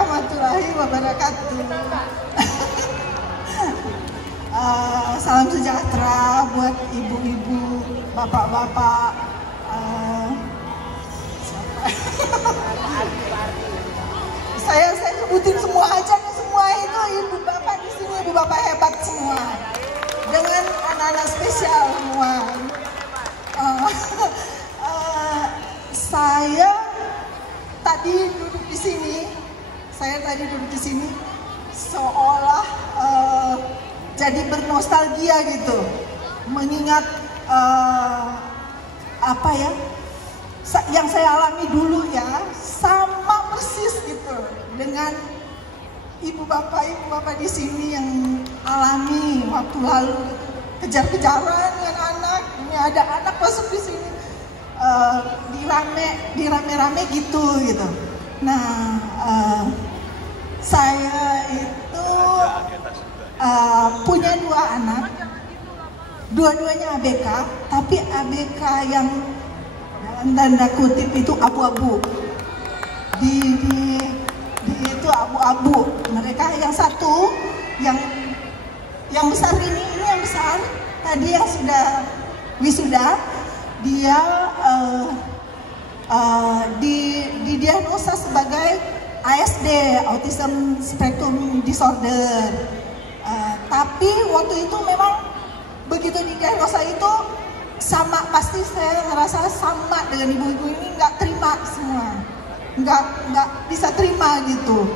warahmatullahi wabarakatuh. Salam sejahtera buat ibu-ibu, bapak-bapak. Saya sebutin semua aja, semua itu ibu bapak di sini, ibu bapak hebat semua, dengan anak-anak spesial semua. Saya tadi duduk di sini, seolah jadi bernostalgia gitu, mengingat apa ya, yang saya alami dulu ya, sama persis gitu dengan ibu bapak di sini yang alami waktu lalu, kejar-kejaran dengan anak. Ini ada anak masuk di sini, dirame-rame gitu. Nah, saya itu punya 2 anak, dua-duanya ABK, tapi ABK yang dalam tanda kutip itu abu-abu. Di itu abu-abu. Mereka yang satu, yang besar ini yang besar, tadi yang sudah wisuda, dia didiagnosa sebagai ASD, Autism Spectrum Disorder. Tapi waktu itu memang begitu didiagnosa itu sama, pasti saya ngerasa sama dengan ibu-ibu ini, nggak terima semua, nggak bisa terima gitu,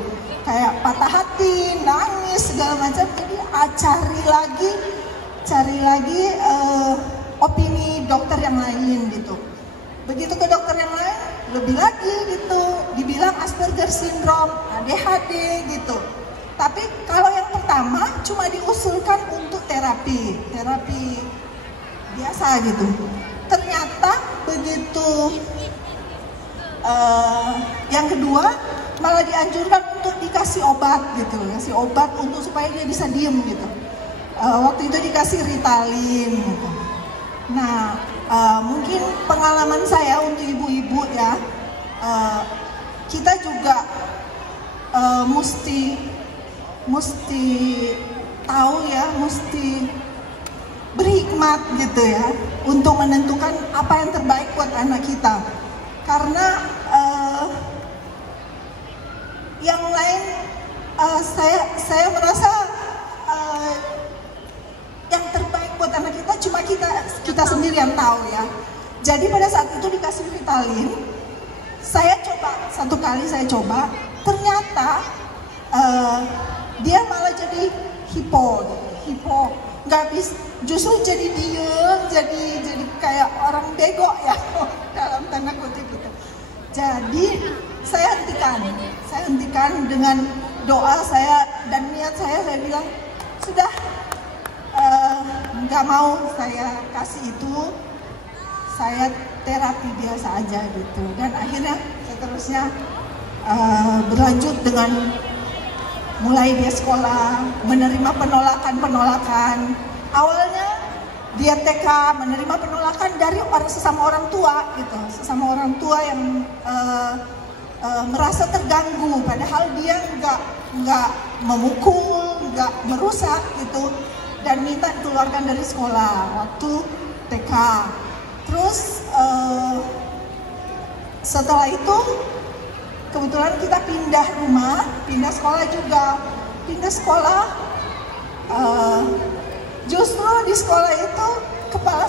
kayak patah hati, nangis segala macam. Jadi cari lagi opini dokter yang lain gitu. Begitu ke dokter yang lain, lebih lagi gitu, dibilang Asperger syndrome, ADHD gitu. Tapi kalau yang pertama cuma diusulkan untuk terapi biasa gitu. Ternyata begitu yang kedua malah dianjurkan untuk dikasih obat gitu, kasih obat untuk supaya dia bisa diem gitu. Waktu itu dikasih Ritalin gitu. Nah, mungkin pengalaman saya untuk ibu-ibu ya, kita juga mesti tahu ya, mesti berhikmat gitu ya, untuk menentukan apa yang terbaik buat anak kita. Karena yang lain, saya merasa yang terbaik buat anak kita cuma kita sendiri yang tahu ya. Jadi pada saat itu dikasih Ritalin, saya coba satu kali, ternyata dia malah jadi hipo, nggak bisa, justru jadi diem, jadi kayak orang bego ya, dalam tanda kutip gitu. Jadi saya hentikan dengan doa saya dan niat saya bilang sudah, nggak mau saya kasih itu, saya terapi biasa aja gitu. Dan akhirnya seterusnya berlanjut dengan mulai dia sekolah, menerima penolakan. Awalnya dia TK menerima penolakan dari sesama orang tua gitu, sesama orang tua yang merasa terganggu, padahal dia nggak memukul, nggak merusak gitu, dan minta dikeluarkan dari sekolah waktu TK. Terus setelah itu kebetulan kita pindah rumah, pindah sekolah juga. Justru di sekolah itu kepala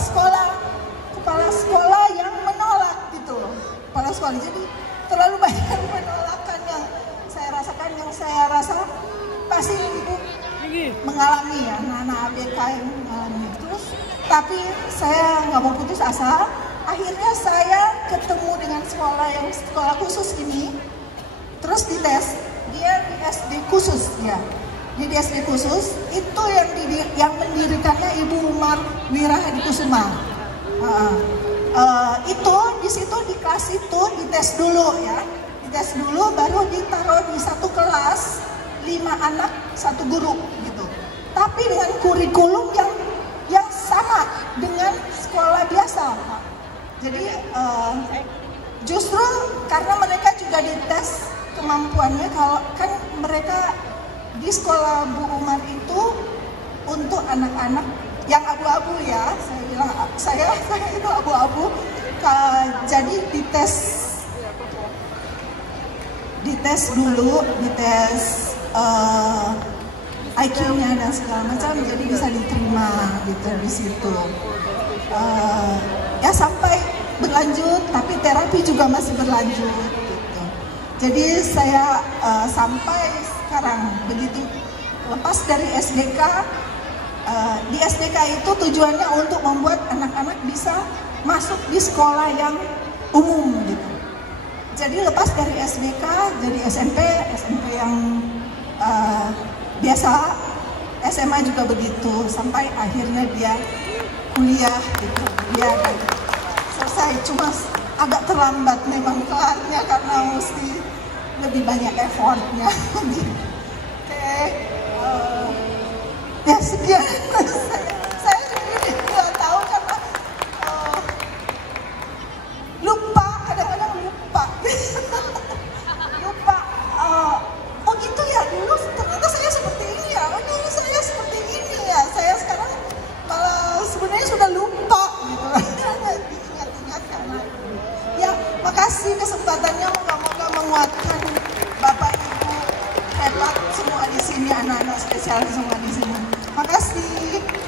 sekolah yang menolak gitu loh, kepala sekolah. Jadi terlalu banyak penolakan yang saya rasakan, yang saya rasa pasti ibu mengalami ya, anak-anak ABK yang mengalami. Terus tapi saya nggak mau putus asa. Akhirnya saya ketemu dengan sekolah khusus ini. Terus dites, dia di SD khusus dia. Di SD khusus itu yang mendirikannya Ibu Umar Wirahadikusuma. Itu di situ di kelas itu dites dulu ya, dites dulu baru ditaruh di satu kelas 5 anak 1 guru gitu. Tapi dengan kurikulum yang sama dengan sekolah biasa. Jadi justru karena mereka juga dites kemampuannya. Kalau kan mereka di sekolah Bu Umar itu untuk anak-anak yang abu-abu ya, saya bilang saya itu abu-abu. Jadi dites dulu, dites IQ-nya dan segala macam, jadi bisa diterima gitu di situ. Ya sampai berlanjut, tapi terapi juga masih berlanjut gitu. Jadi saya sampai sekarang begitu lepas dari SDK. Di SDK itu tujuannya untuk membuat anak-anak bisa masuk di sekolah yang umum gitu. Jadi lepas dari SDK jadi SMP yang biasa, SMA juga begitu, sampai akhirnya dia kuliah gitu. Dia selesai, cuma agak terlambat memang kelarnya karena mesti lebih banyak effortnya. Oke, ya sekian. Saya juga nggak tahu karena lupa, kadang-kadang lupa. Lupa. Oh gitu ya, dulu ternyata saya seperti ini ya. Oh dulu saya seperti ini ya. Saya sekarang malah sebenarnya sudah lupa gitu. Ingat-ingat karena ya, makasih kesempatannya, moga-moga menguatkan Bapak Ibu hebat semua di sini, anak-anak spesial semua di sini. Makasih.